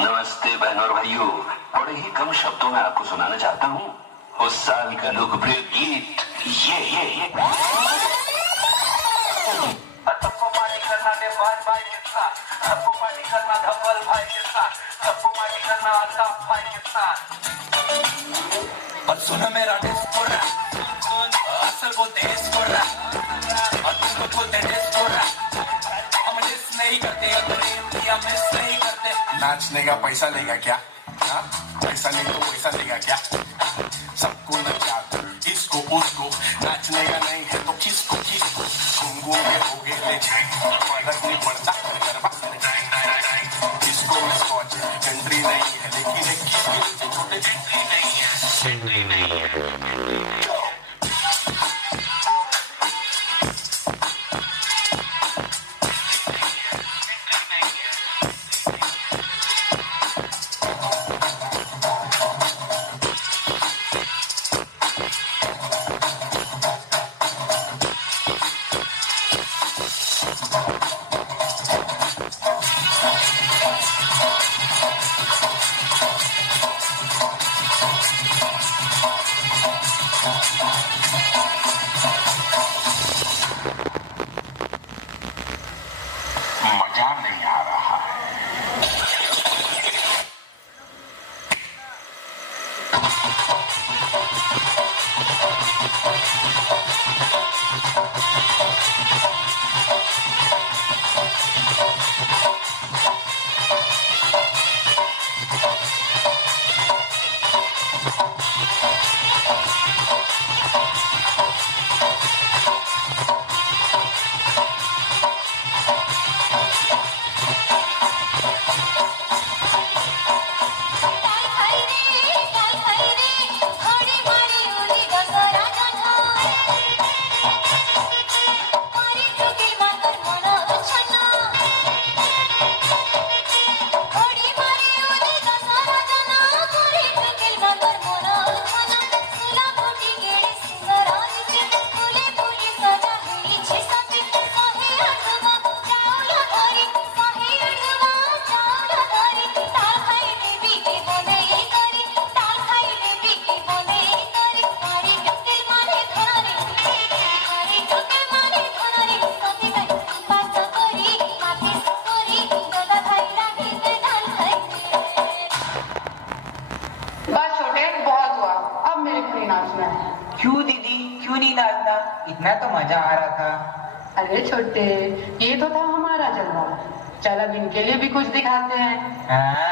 नमस्ते बहन और भाइयों, बड़े ही कम शब्दों में आपको सुनाना चाहता हूँ उस साल का लोकप्रिय गीत ये सबको पार्टी करना दे भाई के साथ, सबको पार्टी करना धवल भाई के साथ, सबको पार्टी करना अल्ताफ भाई के साथ। और सुना मेरा डिस्को रैप, असल बोलते हैं इसको रैप, और तुमको बोलते हैं डिस्को रैप। हम डिस नहीं करते, मिस नहीं करते। नाचने का पैसा लेगा क्या? हाँ, पैसा नहीं तो पैसा लेगा क्या? सबको नचा इसको उसको, नाचने का नहीं है तो किसको किसको घूम के हो गए ले जाए, फर्क नहीं पड़ता इसको में सोच कंट्री नहीं है, लेकिन एक छोटे कंट्री नहीं है। मजा नहीं आ रहा है। क्यों दीदी, क्यों नहीं नाचना? इतना तो मजा आ रहा था। अरे छोटे, ये तो था हमारा जलवा, चल अब इनके लिए भी कुछ दिखाते हैं। हाँ?